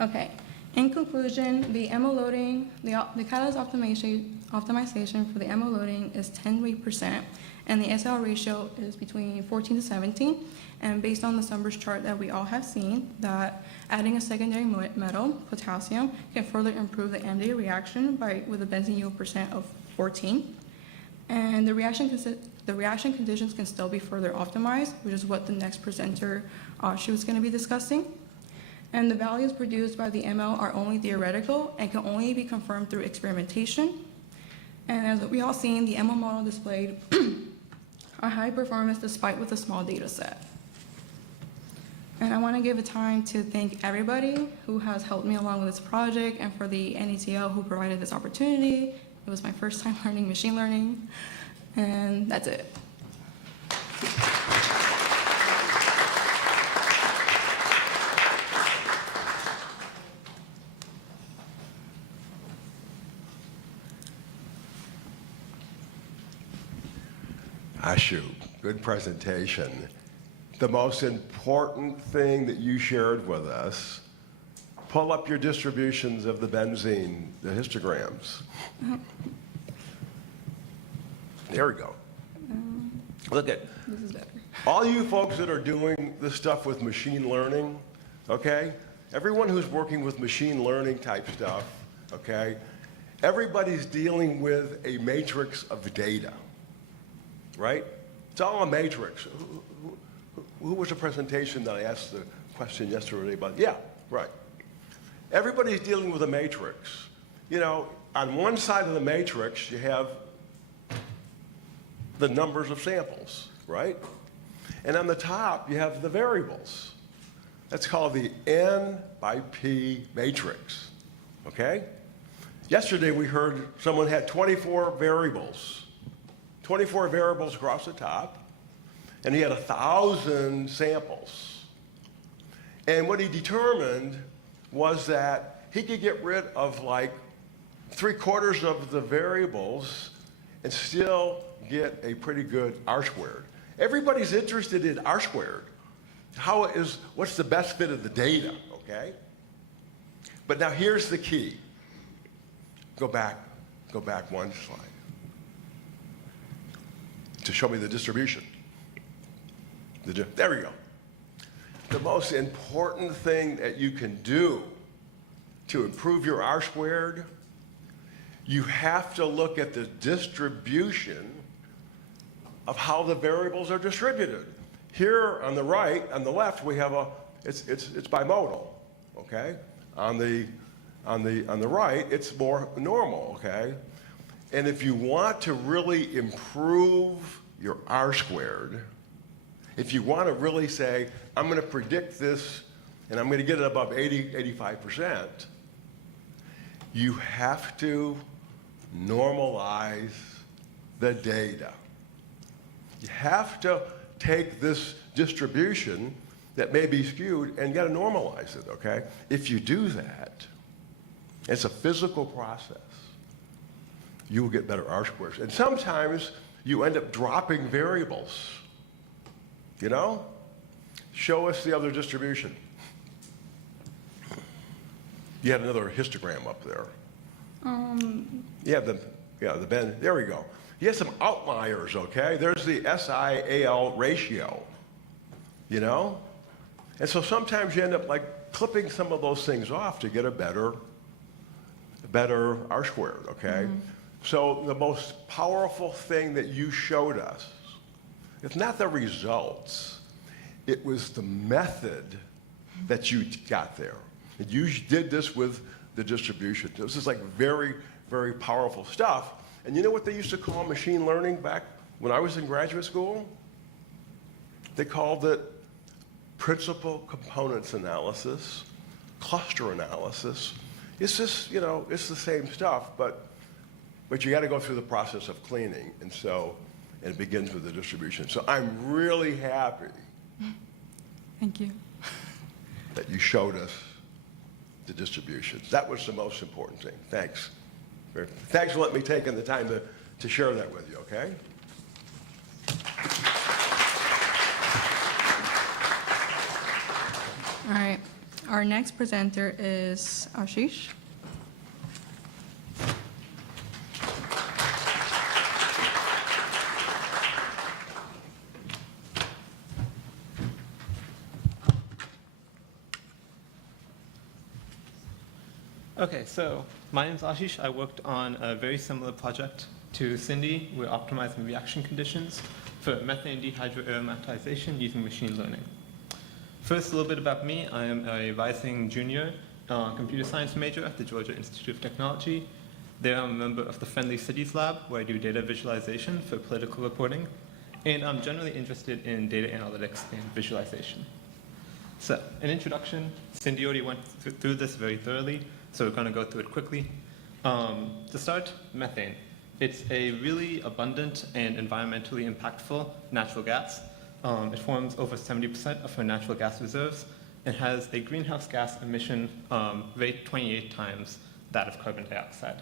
Okay, in conclusion, the MO loading, the catalyst optimization for the MO loading is 10%, and the SL ratio is between 14 to 17. And based on the sunburst chart that we all have seen, that adding a secondary metal, potassium, can further improve the MD reaction with a benzene yield percent of 14. And the reaction conditions can still be further optimized, which is what the next presenter, she was going to be discussing. And the values produced by the ML are only theoretical and can only be confirmed through experimentation. And as we all seen, the ML model displayed a high performance despite with a small data set. And I want to give a time to thank everybody who has helped me along with this project, and for the NETL who provided this opportunity. It was my first time learning machine learning, and that's it. Ashu, good presentation. The most important thing that you shared with us, pull up your distributions of the benzene, the histograms. There we go. Look at, This is better. all you folks that are doing this stuff with machine learning, okay? Everyone who's working with machine learning type stuff, okay? Everybody's dealing with a matrix of data, right? It's all a matrix. Who was the presentation that I asked the question yesterday about? Yeah, right. Everybody's dealing with a matrix. You know, on one side of the matrix, you have the numbers of samples, right? And on the top, you have the variables. That's called the N by P matrix, okay? Yesterday we heard someone had 24 variables across the top, and he had 1,000 samples. And what he determined was that he could get rid of like 3/4 of the variables and still get a pretty good R-squared. Everybody's interested in R-squared. What's the best fit of the data, okay? But now here's the key. Go back one slide to show me the distribution. There we go. The most important thing that you can do to improve your R-squared, you have to look at the distribution of how the variables are distributed. Here on the right, on the left, we have it's bimodal, okay? On the right, it's more normal, okay? And if you want to really improve your R-squared, if you want to really say, I'm going to predict this and I'm going to get it above 85%, you have to normalize the data. You have to take this distribution that may be skewed and you got to normalize it, okay? If you do that, it's a physical process. You will get better R-squares. And sometimes you end up dropping variables. You know? Show us the other distribution. You had another histogram up there. Yeah, the bend. There we go. You have some outliers, okay? There's the SI-AL ratio, you know? And so sometimes you end up like clipping some of those things off to get a better R-squared, okay? So the most powerful thing that you showed us, it's not the results, it was the method that you got there. And you did this with the distribution. This is like very, very powerful stuff. And you know what they used to call machine learning back when I was in graduate school? They called it principal components analysis, cluster analysis. It's just, you know, it's the same stuff, but you got to go through the process of cleaning. And it begins with the distribution. So I'm really happy Thank you. that you showed us the distributions. That was the most important thing. Thanks. Thanks for letting me take the time to share that with you, okay? All right. Our next presenter is Ashish. Okay, so my name is Ashish. I worked on a very similar project to Cindy. We're optimizing reaction conditions for methane dehydroaromatization using machine learning. First, a little bit about me. I am a rising junior computer science major at the Georgia Institute of Technology. There I'm a member of the Friendly Cities Lab, where I do data visualization for political reporting. And I'm generally interested in data analytics and visualization. So, an introduction. Cindy already went through this very thoroughly, so we're going to go through it quickly. To start, methane. It's a really abundant and environmentally impactful natural gas. It forms over 70% of our natural gas reserves and has a greenhouse gas emission rate 28 times that of carbon dioxide.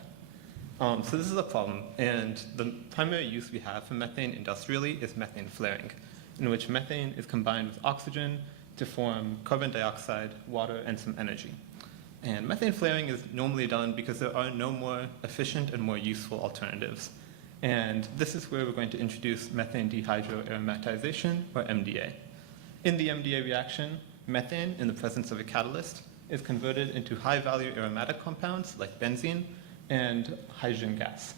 So this is a problem, and the primary use we have for methane industrially is methane flaring, in which methane is combined with oxygen to form carbon dioxide, water, and some energy. And methane flaring is normally done because there are no more efficient and more useful alternatives. And this is where we're going to introduce methane dehydroaromatization, or MDA. In the MDA reaction, methane, in the presence of a catalyst, is converted into high-value aromatic compounds like benzene and hydrogen gas.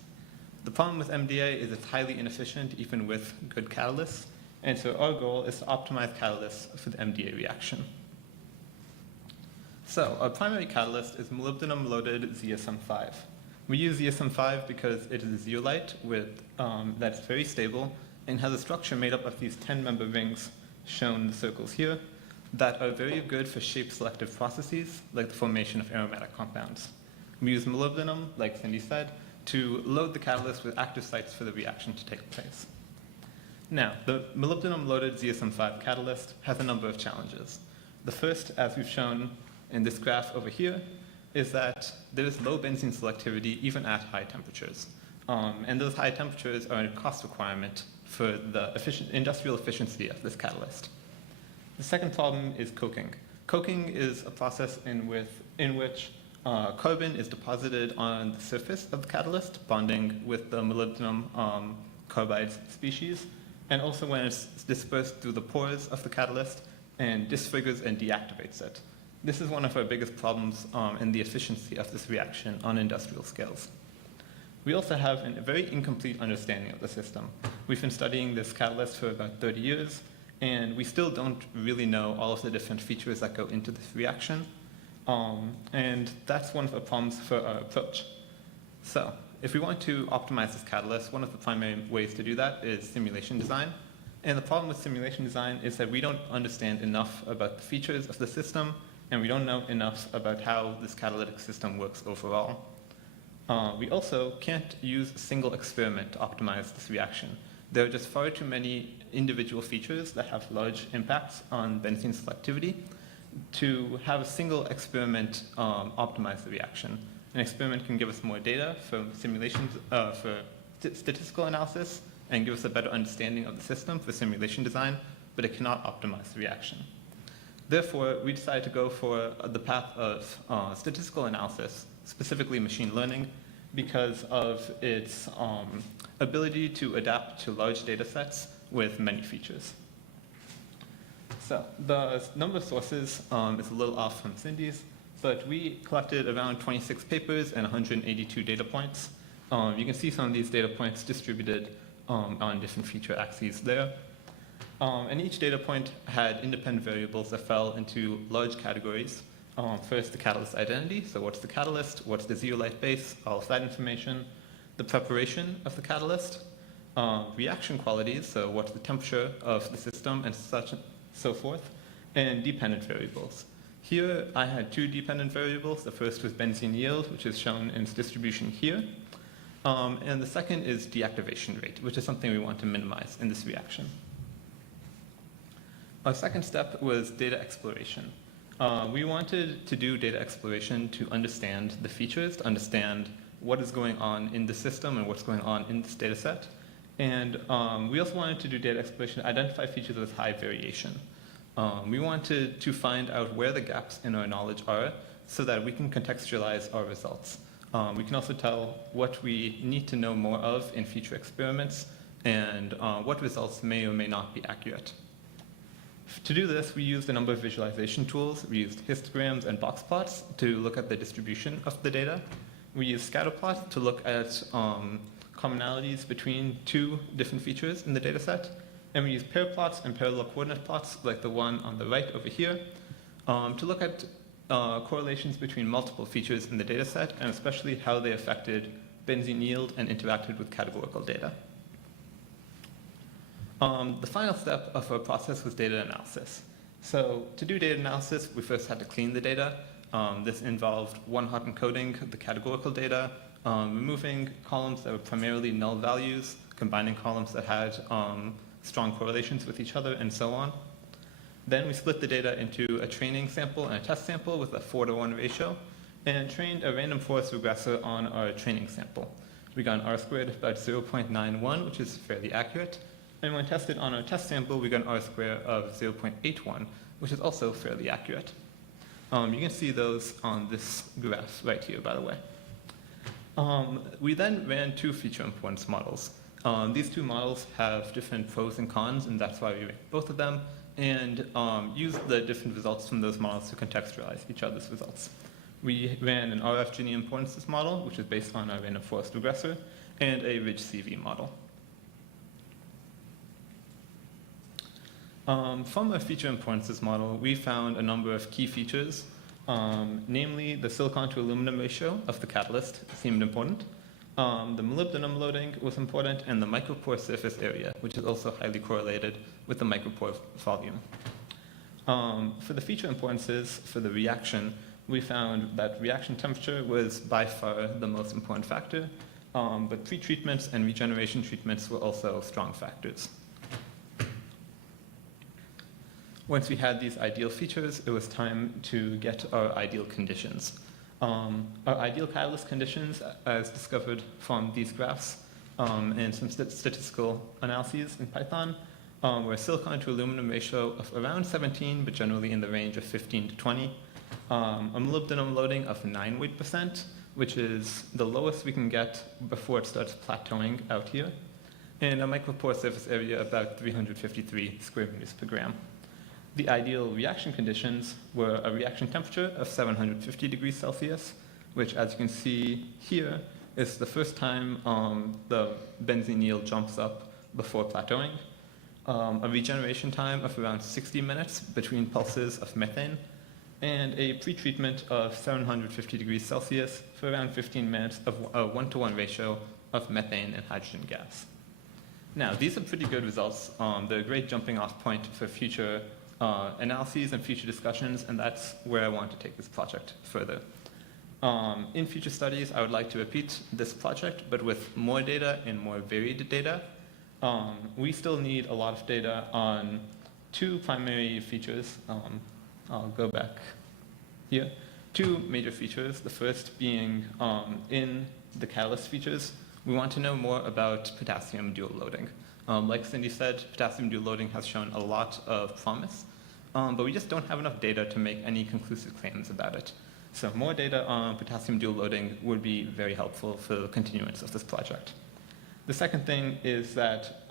The problem with MDA is it's highly inefficient even with good catalysts, and so our goal is to optimize catalysts for the MDA reaction. So our primary catalyst is molybdenum-loaded ZSM5. We use ZSM5 because it is a zeolite that's very stable and has a structure made up of these 10-member rings shown in the circles here. that are very good for shape-selective processes, like the formation of aromatic compounds. We use molybdenum, like Cindy said, to load the catalyst with active sites for the reaction to take place. Now, the molybdenum-loaded ZSM5 catalyst has a number of challenges. The first, as we've shown in this graph over here, is that there is low benzene selectivity even at high temperatures. And those high temperatures are a cost requirement for the industrial efficiency of this catalyst. The second problem is coking. Coking is a process in which carbon is deposited on the surface of the catalyst, bonding with the molybdenum carbide species, and also when it's dispersed through the pores of the catalyst and disfigures and deactivates it. This is one of our biggest problems in the efficiency of this reaction on industrial scales. We also have a very incomplete understanding of the system. We've been studying this catalyst for about 30 years, and we still don't really know all of the different features that go into this reaction. And that's one of the problems for our approach. So if we want to optimize this catalyst, one of the primary ways to do that is simulation design. And the problem with simulation design is that we don't understand enough about the features of the system, and we don't know enough about how this catalytic system works overall. We also can't use a single experiment to optimize this reaction. There are just far too many individual features that have large impacts on benzene selectivity to have a single experiment optimize the reaction. An experiment can give us more data for simulations, for statistical analysis, and give us a better understanding of the system for simulation design, but it cannot optimize the reaction. Therefore, we decided to go for the path of statistical analysis, specifically machine learning, because of its ability to adapt to large data sets with many features. So the number of sources is a little off from Cindy's, but we collected around 26 papers and 182 data points. You can see some of these data points distributed on different feature axes there. And each data point had independent variables that fell into large categories. First, the catalyst identity, so what's the catalyst, what's the zeolite base, all of that information. The preparation of the catalyst, reaction qualities, so what's the temperature of the system and so forth, and dependent variables. Here, I had two dependent variables. The first was benzene yield, which is shown in its distribution here. And the second is deactivation rate, which is something we want to minimize in this reaction. Our second step was data exploration. We wanted to do data exploration to understand the features, to understand what is going on in the system and what's going on in this data set. And we also wanted to do data exploration to identify features with high variation. We wanted to find out where the gaps in our knowledge are so that we can contextualize our results. We can also tell what we need to know more of in future experiments and what results may or may not be accurate. To do this, we used a number of visualization tools. We used histograms and box plots to look at the distribution of the data. We used scatterplots to look at commonalities between two different features in the data set. And we used pair plots and parallel coordinate plots, like the one on the right over here, to look at correlations between multiple features in the data set, and especially how they affected benzene yield and interacted with categorical data. The final step of our process was data analysis. So to do data analysis, we first had to clean the data. This involved one-hot encoding of the categorical data, removing columns that were primarily null values, combining columns that had strong correlations with each other, and so on. Then we split the data into a training sample and a test sample with a 4:1 ratio, and trained a random forest regressor on our training sample. We got an R-squared of about 0.91, which is fairly accurate. And when tested on our test sample, we got an R-square of 0.81, which is also fairly accurate. You can see those on this graph right here, by the way. We then ran two feature importance models. These two models have different pros and cons, and that's why we ranked both of them, and used the different results from those models to contextualize each other's results. We ran an RF Gini importances model, which is based on our random forest regressor, and a ridge CV model. From our feature importances model, we found a number of key features, namely the silicon to aluminum ratio of the catalyst seemed important. The molybdenum loading was important, and the micropore surface area, which is also highly correlated with the micropore volume. For the feature importances for the reaction, we found that reaction temperature was by far the most important factor, but pretreatments and regeneration treatments were also strong factors. Once we had these ideal features, it was time to get our ideal conditions. Our ideal catalyst conditions, as discovered from these graphs and some statistical analyses in Python, were a silicon to aluminum ratio of around 17, but generally in the range of 15 to 20. A molybdenum loading of 9 weight%, which is the lowest we can get before it starts plateauing out here, and a micropore surface area about 353 square meters per gram. The ideal reaction conditions were a reaction temperature of 750 degrees Celsius, which, as you can see here, is the first time the benzene yield jumps up before plateauing. A regeneration time of around 60 minutes between pulses of methane, and a pretreatment of 750 degrees Celsius for around 15 minutes of a 1-to-1 ratio of methane and hydrogen gas. Now, these are pretty good results. They're a great jumping off point for future analyses and future discussions, and that's where I want to take this project further. In future studies, I would like to repeat this project, but with more data and more varied data. We still need a lot of data on 2 primary features. I'll go back here. 2 major features, the first being in the catalyst features, we want to know more about potassium dual loading. Like Cindy said, potassium dual loading has shown a lot of promise, but we just don't have enough data to make any conclusive claims about it. So more data on potassium dual loading would be very helpful for the continuance of this project. The second thing is that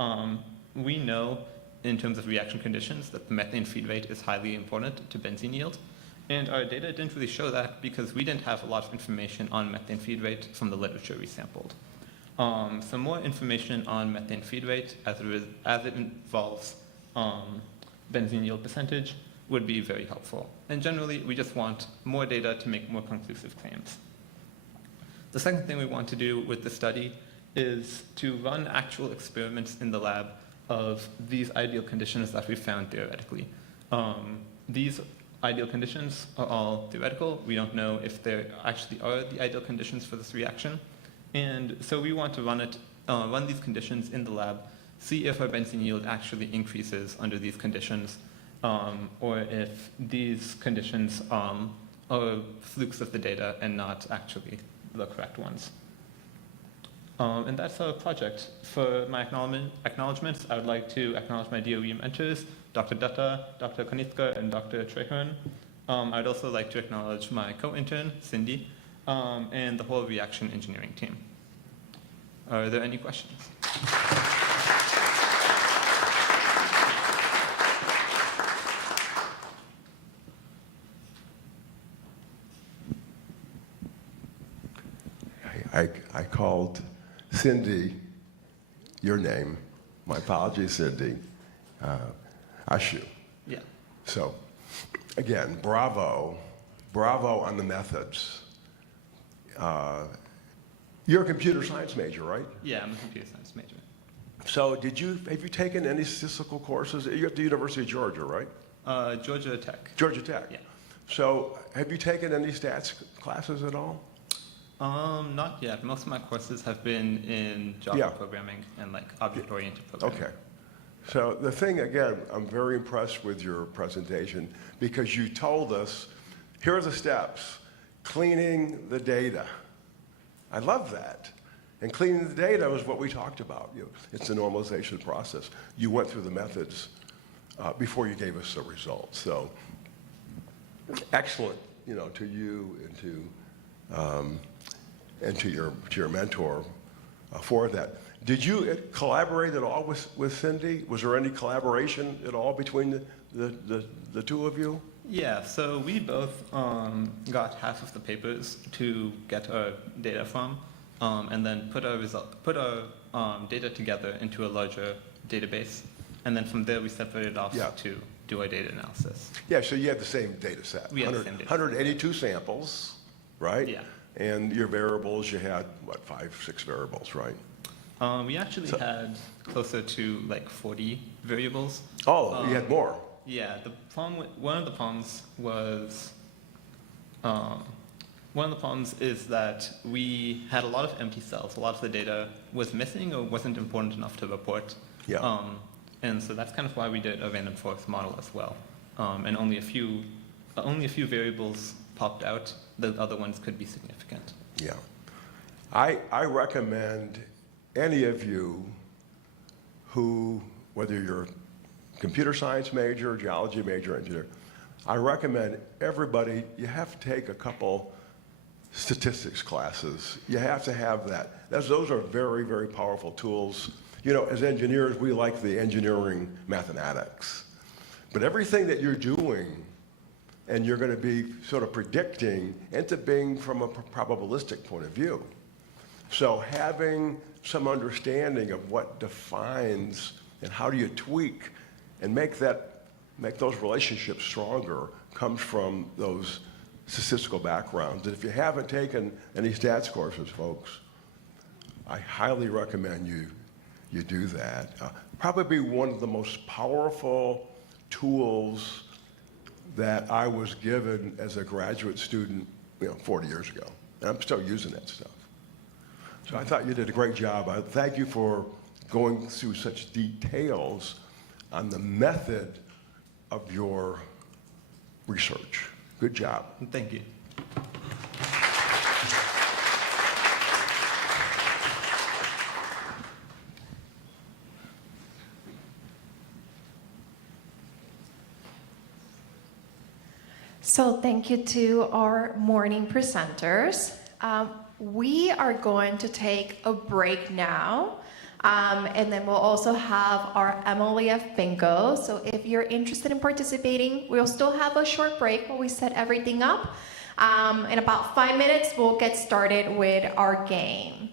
we know in terms of reaction conditions that the methane feed rate is highly important to benzene yield. And our data didn't really show that because we didn't have a lot of information on methane feed rate from the literature we sampled. Some more information on methane feed rate as it involves benzene yield percentage would be very helpful. And generally, we just want more data to make more conclusive claims. The second thing we want to do with the study is to run actual experiments in the lab of these ideal conditions that we found theoretically. These ideal conditions are all theoretical. We don't know if there actually are the ideal conditions for this reaction. And so we want to run these conditions in the lab, see if our benzene yield actually increases under these conditions, or if these conditions are flukes of the data and not actually the correct ones. And that's our project. For my acknowledgements, I would like to acknowledge my DOE mentors, Dr. Dutta, Dr. Konitska, and Dr. Treherne. I'd also like to acknowledge my co-intern, Cindy, and the whole reaction engineering team. Are there any questions? I called Cindy, your name, my apologies, Cindy, Ashu. Yeah. So, again, bravo on the methods. You're a computer science major, right? Yeah, I'm a computer science major. So have you taken any statistical courses? You're at the University of Georgia, right? Georgia Tech. Georgia Tech. Yeah. So have you taken any stats classes at all? Not yet. Most of my courses have been in Java programming and like object-oriented programming. Okay. So the thing, again, I'm very impressed with your presentation because you told us, here are the steps. Cleaning the data. I love that. And cleaning the data was what we talked about. It's the normalization process. You went through the methods before you gave us the results. So excellent, to you and to your mentor for that. Did you collaborate at all with Cindy? Was there any collaboration at all between the two of you? Yeah, so we both got half of the papers to get our data from, and then put our data together into a larger database, and then from there we separated off to do our data analysis. Yeah, so you had the same data set. We had the same data 182 samples, right? Yeah. And your variables, you had, 5, 6 variables, right? We actually had closer to like 40 variables. Oh, you had more. Yeah, the problem one of the problems was, one of the problems is that we had a lot of empty cells. A lot of the data was missing or wasn't important enough to report. Yeah. And so that's kind of why we did a random forest model as well. And only a few variables popped out. The other ones could be significant. Yeah. I recommend any of you who, whether you're a computer science major, geology major, engineer, I recommend everybody, you have to take a couple statistics classes. You have to have that. Those are very, very powerful tools. You know, as engineers, we like the engineering mathematics. But everything that you're doing and you're going to be sort of predicting ends up being from a probabilistic point of view. So having some understanding of what defines and how do you tweak and make those relationships stronger comes from those statistical backgrounds. And if you haven't taken any stats courses, folks, I highly recommend you do that. Probably one of the most powerful tools that I was given as a graduate student, 40 years ago. And I'm still using that stuff. So I thought you did a great job. I thank you for going through such details on the method of your research. Good job. Thank you. So thank you to our morning presenters. We are going to take a break now, and then we'll also have our MLEF bingo. So if you're interested in participating, we'll still have a short break while we set everything up. In about 5 minutes, we'll get started with our game.